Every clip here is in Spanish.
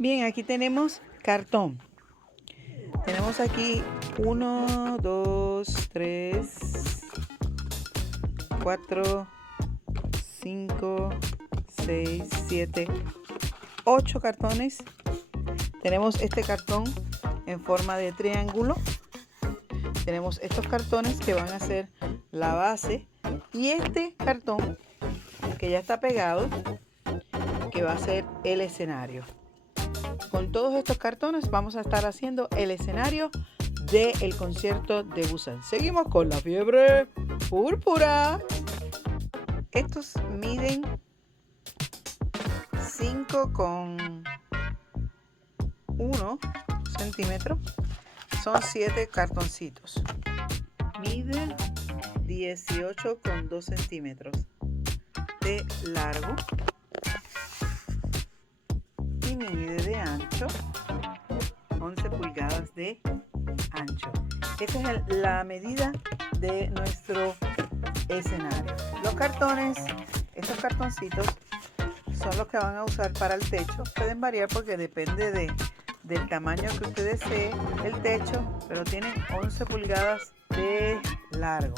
Bien, aquí tenemos cartón. Tenemos aquí 1, 2, 3, 4, 5, 6, 7, 8 cartones. Tenemos este cartón en forma de triángulo. Tenemos estos cartones que van a ser la base y este cartón que ya está pegado, que va a ser el escenario. Con todos estos cartones vamos a estar haciendo el escenario del concierto de Busan. Seguimos con la fiebre púrpura. Estos miden 5,1 centímetros. Son 7 cartoncitos. Mide 18,2 centímetros de largo y mide de ancho 11 pulgadas de ancho. Esta es la medida de nuestro escenario. Los cartones, estos cartoncitos son los que van a usar para el techo. Pueden variar porque depende del tamaño que usted desee el techo, pero tienen 11 pulgadas de largo.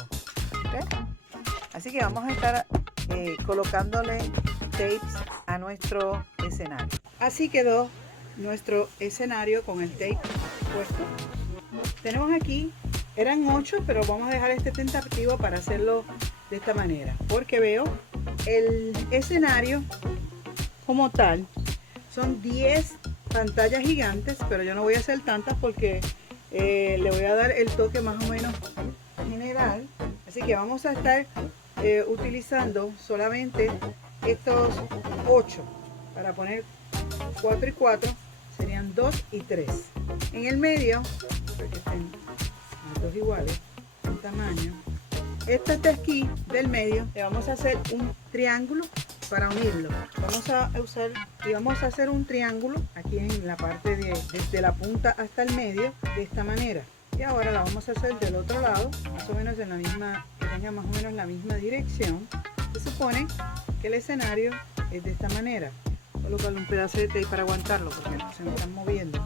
¿Okay? Así que vamos a estar colocándole tapes a nuestro escenario. Así quedó nuestro escenario con el tape puesto. Tenemos aquí, eran 8, pero vamos a dejar este tentativo para hacerlo de esta manera, porque veo el escenario como tal son 10 pantallas gigantes, pero yo no voy a hacer tantas porque le voy a dar el toque más o menos general. Así que vamos a estar utilizando solamente estos 8 para poner 4 y 4 serían 2 y 3 en el medio, para que estén las dos iguales en tamaño. Este de aquí del medio le vamos a hacer un triángulo para unirlo. Vamos a usar y vamos a hacer un triángulo aquí en la parte desde la punta hasta el medio de esta manera. Y ahora la vamos a hacer del otro lado, más o menos en la misma, que tenga más o menos la misma dirección. Se supone que el escenario es de esta manera. Colocarle un pedazo de tape para aguantarlo porque se me están moviendo.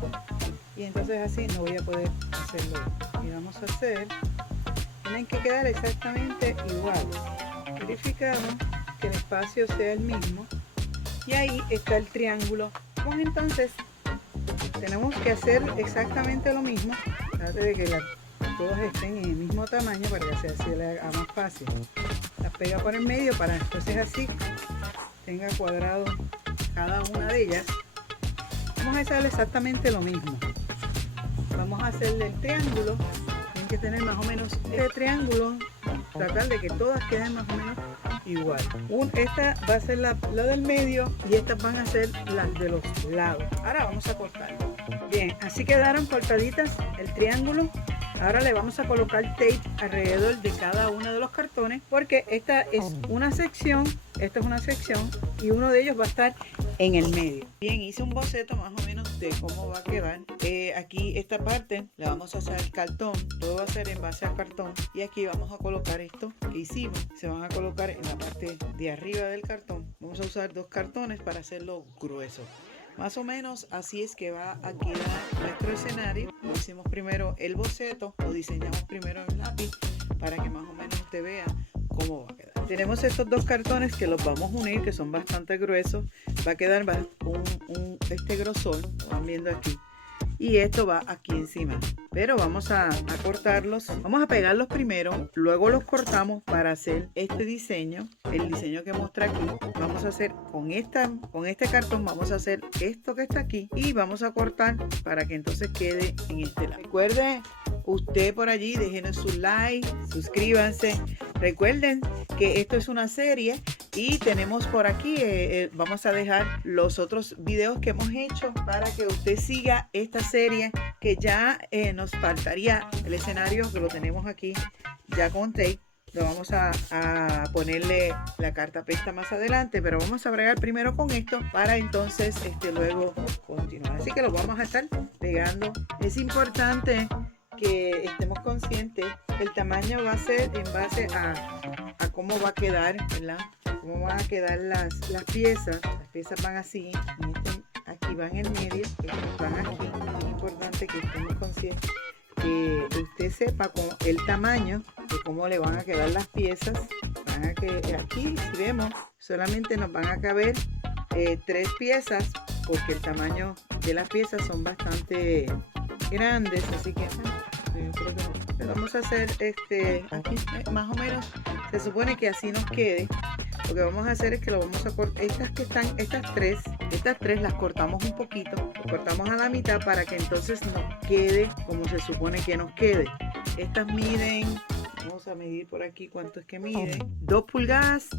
Y entonces así no voy a poder hacerlo. Y vamos a hacer, tienen que quedar exactamente iguales. Verificamos que el espacio sea el mismo. Y ahí está el triángulo. Pues entonces tenemos que hacer exactamente lo mismo. Trate de que todas estén en el mismo tamaño para que así le haga más fácil. Las pega por el medio para entonces así tenga cuadrado cada una de ellas. Vamos a hacer exactamente lo mismo. Vamos a hacerle el triángulo. Tienen que tener más o menos este triángulo, tratar de que todas queden más o menos igual. Esta va a ser la del medio y estas van a ser las de los lados. Ahora vamos a cortar. Bien, así quedaron cortaditas el triángulo. Ahora le vamos a colocar tape alrededor de cada uno de los cartones porque esta es una sección, esta es una sección y uno de ellos va a estar en el medio. Bien, hice un boceto más o menos de cómo va a quedar. Aquí esta parte la vamos a hacer cartón, todo va a ser en base a cartón y aquí vamos a colocar esto que hicimos. Se van a colocar en la parte de arriba del cartón. Vamos a usar 2 cartones para hacerlo grueso. Más o menos así es que va a quedar nuestro escenario. Lo hicimos primero el boceto, lo diseñamos primero en lápiz para que más o menos usted vea cómo va a quedar. Tenemos estos 2 cartones que los vamos a unir, que son bastante gruesos. Va a quedar este grosor, lo van viendo aquí. Y esto va aquí encima, pero vamos a cortarlos, vamos a pegarlos primero, luego los cortamos para hacer este diseño, el diseño que muestra aquí. Vamos a hacer con este cartón, vamos a hacer esto que está aquí y vamos a cortar para que entonces quede en este lado. Recuerde usted por allí, déjenos su like, suscríbanse. Recuerden que esto es una serie y tenemos por aquí, vamos a dejar los otros videos que hemos hecho para que usted siga esta serie, que ya nos faltaría el escenario, que lo tenemos aquí ya con tape. Lo vamos a ponerle la cartapesta más adelante, pero vamos a bregar primero con esto para entonces luego continuar. Así que lo vamos a estar pegando. Es importante que estemos conscientes. El tamaño va a ser en base a cómo va a quedar, ¿verdad? Cómo van a quedar las piezas. Las piezas van así. Aquí van en medio, estos van aquí. Es importante que estemos conscientes, que usted sepa el tamaño de cómo le van a quedar las piezas. Aquí, si vemos, solamente nos van a caber 3 piezas, porque el tamaño de las piezas son bastante grandes, así que yo creo que vamos a hacer aquí más o menos. Se supone que así nos quede. Lo que vamos a hacer es que lo vamos a cortar. Estas tres las cortamos un poquito, lo cortamos a la mitad para que entonces nos quede como se supone que nos quede. Estas miden, vamos a medir por aquí cuánto es que mide, 2,5 pulgadas.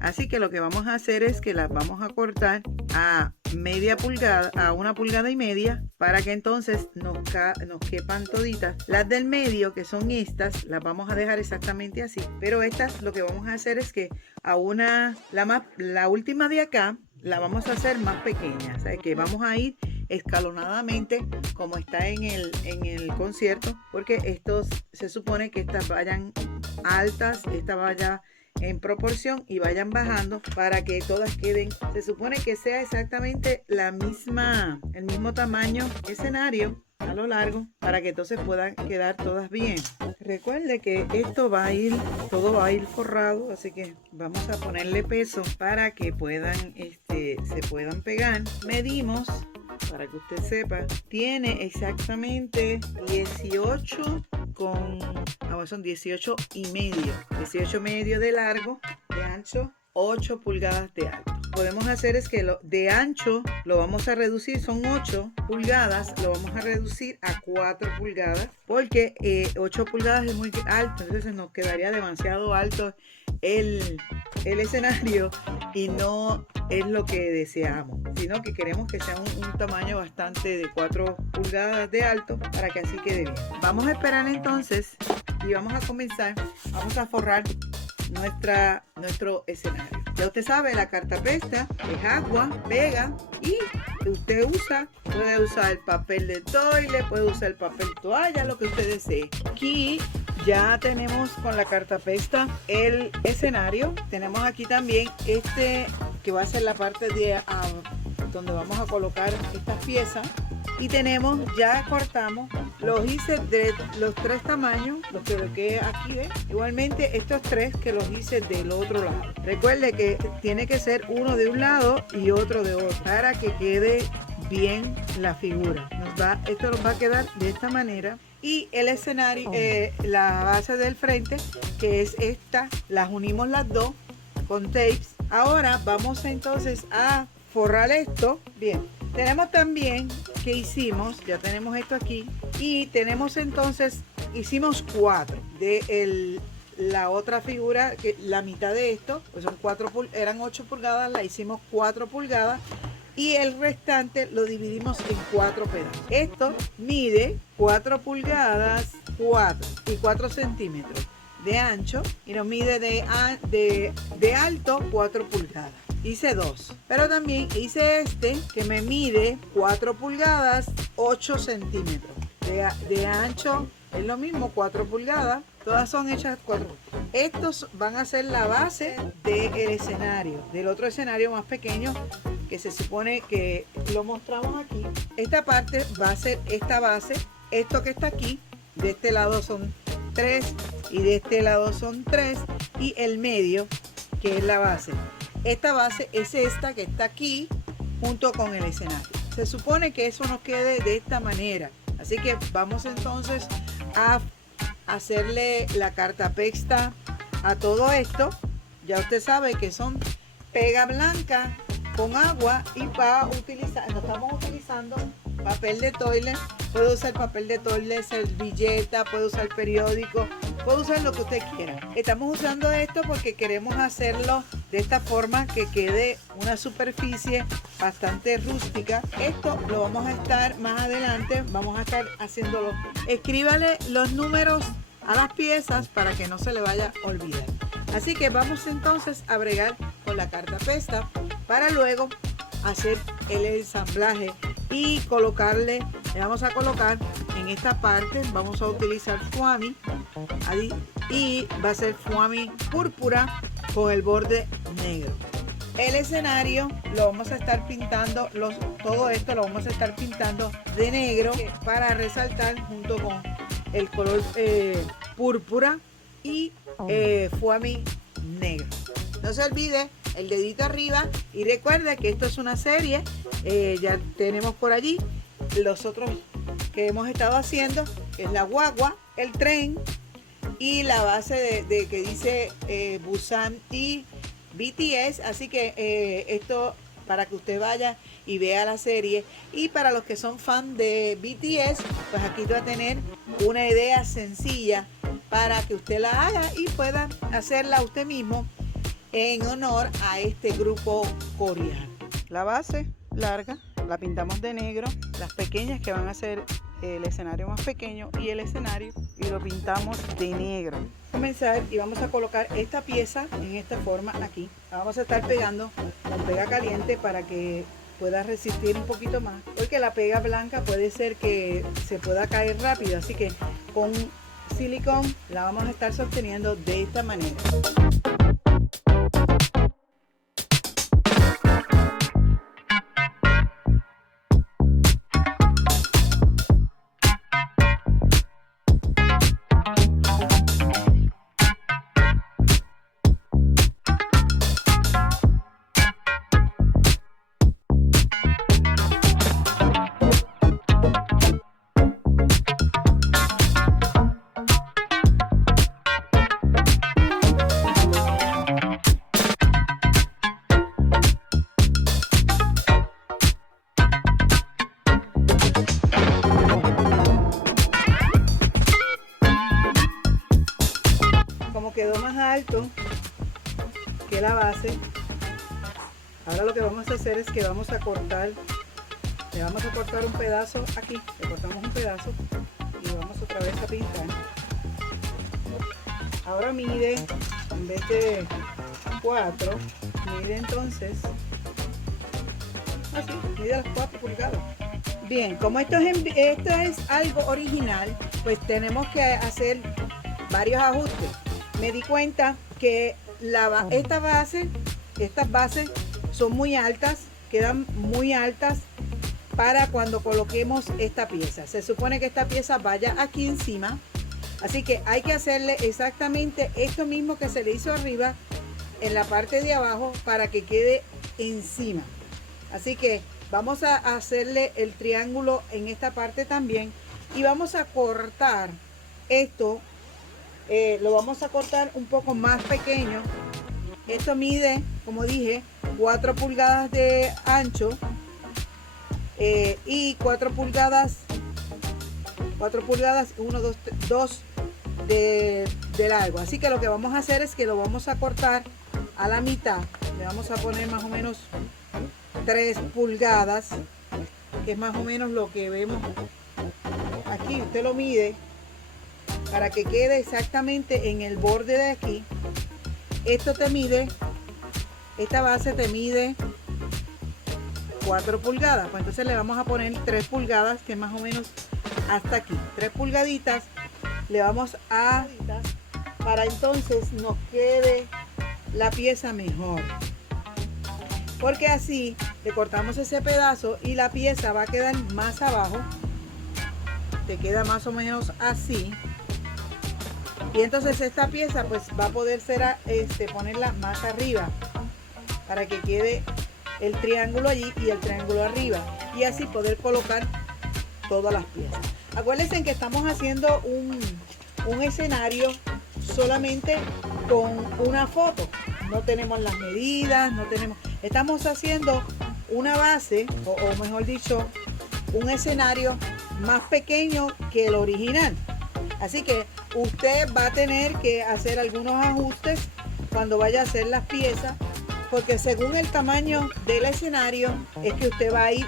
Así que lo que vamos a hacer es que las vamos a cortar a media pulgada, a 1,5 pulgadas, para que entonces nos quepan toditas. Las del medio, que son estas, las vamos a dejar exactamente así, pero estas lo que vamos a hacer es que la última de acá la vamos a hacer más pequeña, o sea que vamos a ir escalonadamente como está en el concierto, porque estos se supone que estas vayan altas, esta vaya en proporción y vayan bajando para que todas queden, se supone que sea exactamente el mismo tamaño escenario a lo largo, para que entonces puedan quedar todas bien. Recuerde que todo va a ir forrado, así que vamos a ponerle peso para que se puedan pegar. Medimos, para que usted sepa, tiene exactamente 18 son 18 y medio de largo, de ancho, 8 pulgadas de alto. Podemos hacer es que de ancho lo vamos a reducir, son 8 pulgadas, lo vamos a reducir a 4 pulgadas, porque 8 pulgadas es muy alto, entonces nos quedaría demasiado alto el escenario y no es lo que deseamos, sino que queremos que sea un tamaño bastante de 4 pulgadas de alto, para que así quede bien. Vamos a esperar entonces y vamos a comenzar. Vamos a forrar nuestro escenario. Ya usted sabe, la cartapesta es agua, pega, y usted puede usar papel de toile, puede usar papel toalla, lo que usted desee. Aquí ya tenemos con la cartapesta el escenario. Tenemos aquí también que va a ser la parte de donde vamos a colocar estas piezas. Y ya cortamos, los hice de los 3 tamaños, los que aquí ven. Igualmente estos 3 que los hice del otro lado. Recuerde que tiene que ser uno de un lado y otro de otro, para que quede bien la figura. Esto nos va a quedar de esta manera. Y el escenario, la base del frente, que es esta, las unimos las dos con tapes. Ahora vamos entonces a forrar esto. Bien, tenemos también ya tenemos esto aquí, y tenemos entonces, hicimos 4 de la otra figura, que la mitad de esto, pues eran 8 pulgadas, la hicimos 4 pulgadas, y el restante lo dividimos en 4 pedazos. Esto mide 4 pulgadas 4 centímetros de ancho, y nos mide de alto 4 pulgadas. Hice 2, pero también hice que me mide 4 pulgadas 8 centímetros de ancho, es lo mismo, 4 pulgadas, todas son hechas 4. Estos van a ser la base del escenario, del otro escenario más pequeño, que se supone que lo mostramos aquí. Esta parte va a ser esta base, esto que está aquí, de este lado son 3 y de este lado son 3, y el medio, que es la base. Esta base es esta que está aquí junto con el escenario. Se supone que eso nos quede de esta manera. Así que vamos entonces a hacerle la cartapesta a todo esto. Ya usted sabe que son pega blanca con agua, y estamos utilizando papel de toile. Puede usar papel de toile, servilleta, puede usar periódico, puede usar lo que usted quiera. Estamos usando esto porque queremos hacerlo de esta forma, que quede una superficie bastante rústica. Esto lo vamos a estar más adelante, vamos a estar haciéndolo. Escríbale los números a las piezas para que no se le vaya a olvidar. Así que vamos entonces a bregar con la cartapesta para luego hacer el ensamblaje y le vamos a colocar en esta parte, vamos a utilizar foamy, y va a ser foamy púrpura con el borde negro. El escenario lo vamos a estar pintando, todo esto lo vamos a estar pintando de negro para resaltar junto con el color púrpura y foamy negro. No se olvide el dedito arriba y recuerda que esto es una serie. Ya tenemos por allí los otros que hemos estado haciendo, que es la guagua, el tren y la base de que dice Busan y BTS. Así que esto para que usted vaya y vea la serie, y para los que son fan de BTS, pues aquí va a tener una idea sencilla para que usted la haga y pueda hacerla usted mismo en honor a este grupo coreano. La base larga la pintamos de negro, las pequeñas que van a ser el escenario más pequeño y el escenario, y lo pintamos de negro. Vamos a comenzar y vamos a colocar esta pieza en esta forma aquí. La vamos a estar pegando con pega caliente para que pueda resistir un poquito más, porque la pega blanca puede ser que se pueda caer rápido, así que con silicón la vamos a estar sosteniendo de esta manera. Como quedó más alto que la base, ahora lo que vamos a hacer es que vamos a cortar, le vamos a cortar un pedazo aquí, le cortamos un pedazo y vamos otra vez a pintar. Ahora mide, en vez de 4, mide entonces así, mide las 4 pulgadas. Bien, como esto es algo original, pues tenemos que hacer varios ajustes. Me di cuenta que estas bases son muy altas, quedan muy altas para cuando coloquemos esta pieza. Se supone que esta pieza vaya aquí encima, así que hay que hacerle exactamente esto mismo que se le hizo arriba en la parte de abajo para que quede encima. Así que vamos a hacerle el triángulo en esta parte también y vamos a cortar esto. Lo vamos a cortar un poco más pequeño. Esto mide, como dije, 4 pulgadas de ancho y 4 pulgadas 1, 2 de largo. Así que lo que vamos a hacer es que lo vamos a cortar a la mitad. Le vamos a poner más o menos 3 pulgadas, que es más o menos lo que vemos aquí. Usted lo mide para que quede exactamente en el borde de aquí. Esto te mide, esta base te mide 4 pulgadas, pues entonces le vamos a poner 3 pulgadas, que es más o menos hasta aquí, 3 pulgaditas le vamos a, para entonces nos quede la pieza mejor, porque así le cortamos ese pedazo y la pieza va a quedar más abajo, te queda más o menos así. Y entonces esta pieza pues va a poder ser ponerla más arriba para que quede el triángulo allí y el triángulo arriba, y así poder colocar todas las piezas. Acuérdense que estamos haciendo un escenario solamente con una foto. No tenemos las medidas, estamos haciendo una base, o mejor dicho, un escenario más pequeño que el original. Así que usted va a tener que hacer algunos ajustes cuando vaya a hacer las piezas, porque según el tamaño del escenario es que usted va a ir,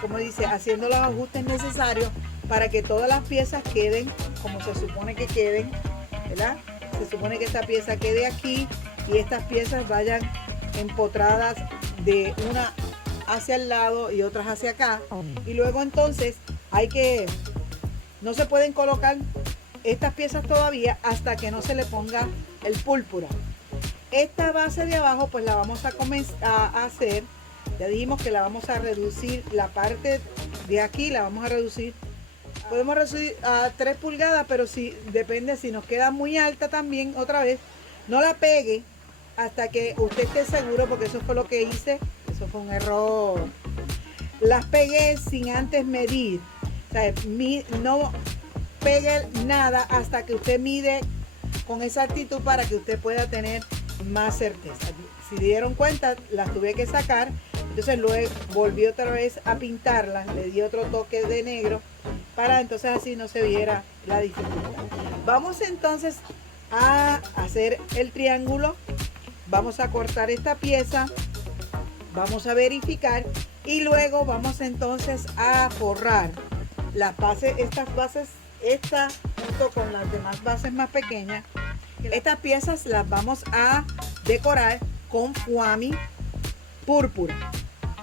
como dice, haciendo los ajustes necesarios para que todas las piezas queden como se supone que queden, ¿verdad? Se supone que esta pieza quede aquí y estas piezas vayan empotradas de una hacia el lado y otras hacia acá. Y luego entonces no se pueden colocar estas piezas todavía hasta que no se le ponga el púrpura. Esta base de abajo pues la vamos a comenzar a hacer. Ya dijimos que la vamos a reducir, la parte de aquí la vamos a reducir. Podemos reducir a 3 pulgadas, pero si depende, si nos queda muy alta también, otra vez, no la pegue hasta que usted esté seguro, porque eso fue lo que hice, eso fue un error. Las pegué sin antes medir. O sea, no pegue nada hasta que usted mide con exactitud para que usted pueda tener más certeza. Si dieron cuenta, las tuve que sacar. Entonces luego volví otra vez a pintarlas, le di otro toque de negro para entonces así no se viera la dificultad. Vamos entonces a hacer el triángulo, vamos a cortar esta pieza, vamos a verificar y luego vamos entonces a forrar las bases, estas bases, esta junto con las demás bases más pequeñas. Estas piezas las vamos a decorar con foamy púrpura,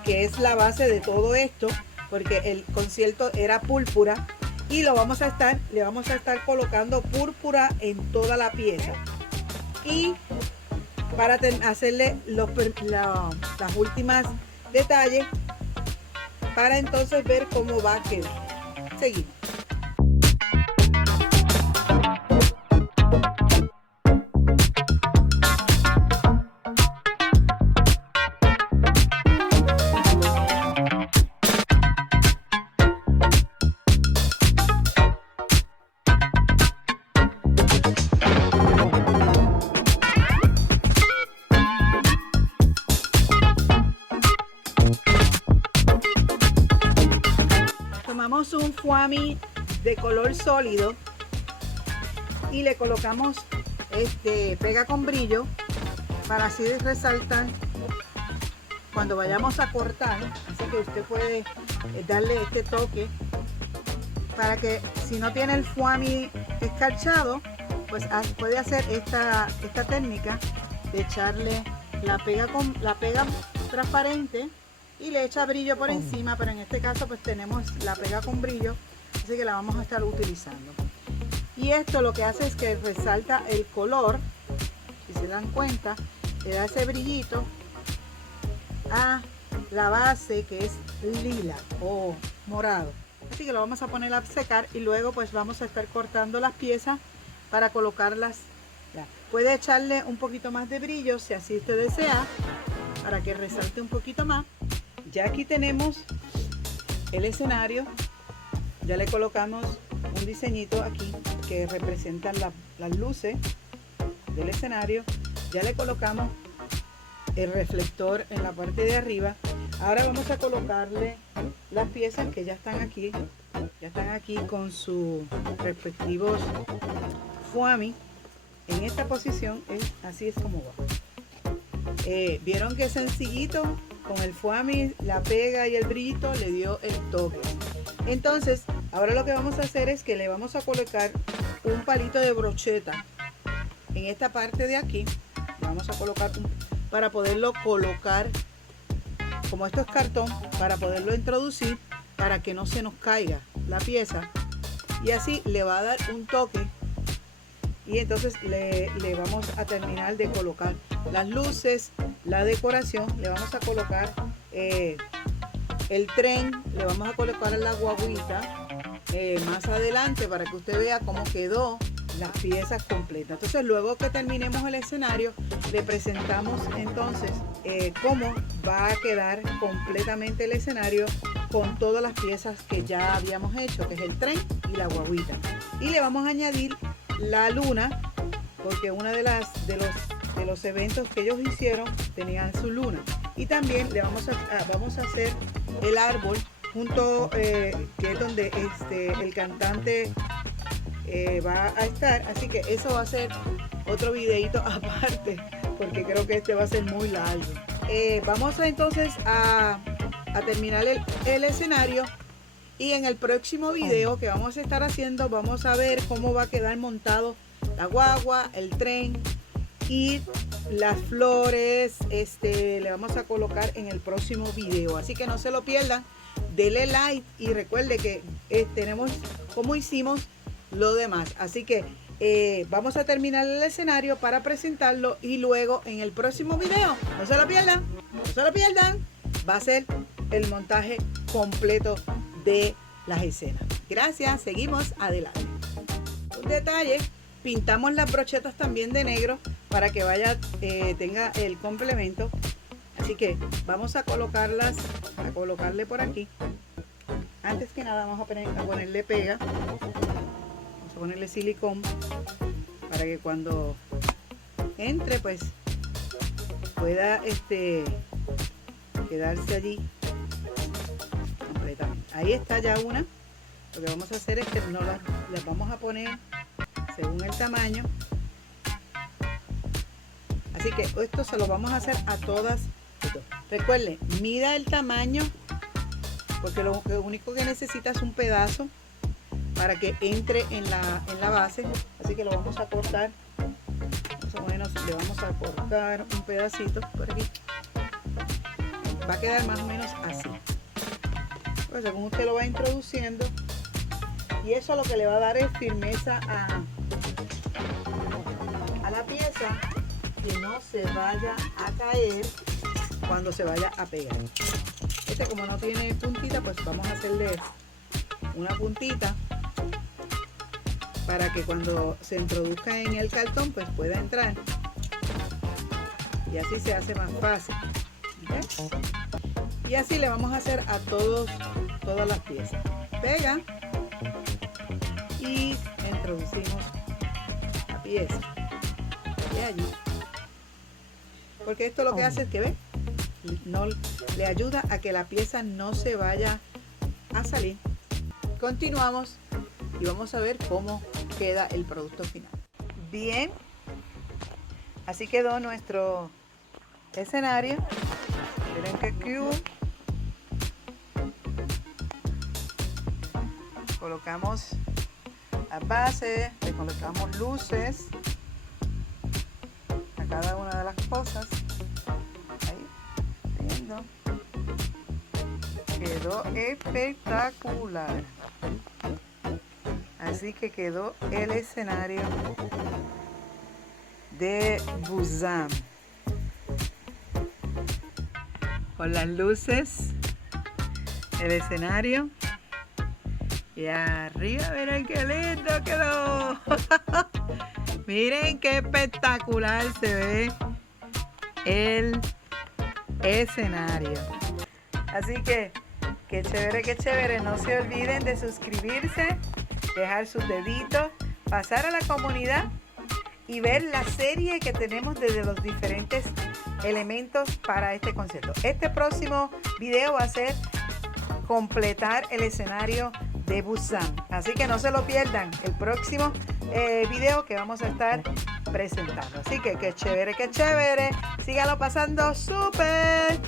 que es la base de todo esto, porque el concierto era púrpura y le vamos a estar colocando púrpura en toda la pieza. Y para hacerle las últimas detalles, para entonces ver cómo va a quedar. Seguimos. Tomamos un foamy de color sólido y le colocamos pega con brillo para así resaltar cuando vayamos a cortar. Así que usted puede darle este toque para que si no tiene el foamy escarchado, pues puede hacer esta técnica de echarle la pega transparente y le echa brillo por encima, pero en este caso pues tenemos la pega con brillo, así que la vamos a estar utilizando. Y esto lo que hace es que resalta el color, si se dan cuenta, le da ese brillito a la base que es lila o morado. Así que lo vamos a poner a secar y luego pues vamos a estar cortando las piezas para colocarlas. Puede echarle un poquito más de brillo si así usted desea, para que resalte un poquito más. Ya aquí tenemos el escenario, ya le colocamos un diseñito aquí que representan las luces del escenario, ya le colocamos el reflector en la parte de arriba. Ahora vamos a colocarle las piezas que ya están aquí con sus respectivos foamy. En esta posición así es como va. Vieron que sencillito, con el foamy, la pega y el brillito le dio el toque. Entonces ahora lo que vamos a hacer es que le vamos a colocar un palito de brocheta en esta parte de aquí. Le vamos a colocar para poderlo colocar, como esto es cartón, para poderlo introducir para que no se nos caiga la pieza, y así le va a dar un toque. Y entonces le vamos a terminar de colocar las luces, la decoración. Le vamos a colocar el tren, le vamos a colocar la guaguita más adelante para que usted vea cómo quedó las piezas completas. Entonces luego que terminemos el escenario, le presentamos entonces cómo va a quedar completamente el escenario con todas las piezas que ya habíamos hecho, que es el tren y la guaguita. Y le vamos a añadir la luna, porque una de los eventos que ellos hicieron tenían su luna. Y también le vamos a hacer el árbol junto, que es donde el cantante va a estar. Así que eso va a ser otro videito aparte, porque creo que este va a ser muy largo. Vamos entonces a terminar el escenario, y en el próximo video que vamos a estar haciendo vamos a ver cómo va a quedar montado la guagua, el tren y las flores. Le vamos a colocar en el próximo video, así que no se lo pierdan. Dele like y recuerde que tenemos cómo hicimos lo demás. Así que vamos a terminar el escenario para presentarlo y luego en el próximo video, no se lo pierdan, va a ser el montaje completo de las escenas. Gracias, seguimos adelante. Un detalle, pintamos las brochetas también de negro para que vaya, tenga el complemento. Así que vamos a colocarlas, a colocarle por aquí. Antes que nada vamos a ponerle pega. Vamos a ponerle silicón para que cuando entre pues pueda quedarse allí completamente. Ahí está ya una. Lo que vamos a hacer es que las vamos a poner según el tamaño. Así que esto se lo vamos a hacer a todas. Recuerden, mida el tamaño porque lo único que necesita es un pedazo para que entre en la base. Así que lo vamos a cortar. Más o menos le vamos a cortar un pedacito por aquí. Va a quedar más o menos así. Pues según usted lo va introduciendo. Y eso lo que le va a dar es firmeza a la pieza, que no se vaya a caer cuando se vaya a pegar. Como no tiene puntita, pues vamos a hacerle una puntita para que cuando se introduzca en el cartón pues pueda entrar, y así se hace más fácil. ¿Okay? Y así le vamos a hacer a todas las piezas. Pega y introducimos la pieza y allí, porque esto lo que hace es que ve, no le ayuda a que la pieza no se vaya a salir. Continuamos y vamos a ver cómo queda el producto final. Bien, así quedó nuestro escenario. Miren qué cute. Colocamos la base, le colocamos luces a cada una de las cosas. Ahí, viendo. Quedó espectacular. Así que quedó el escenario de Busan. Con las luces, el escenario. Y arriba, miren qué lindo quedó. Miren qué espectacular se ve el escenario. Así que, qué chévere. No se olviden de suscribirse, dejar sus deditos, pasar a la comunidad y ver la serie que tenemos desde los diferentes elementos para este concierto. Este próximo video va a ser completar el escenario de Busan. Así que no se lo pierdan el próximo video que vamos a estar presentando. Así que qué chévere. Síganlo pasando súper.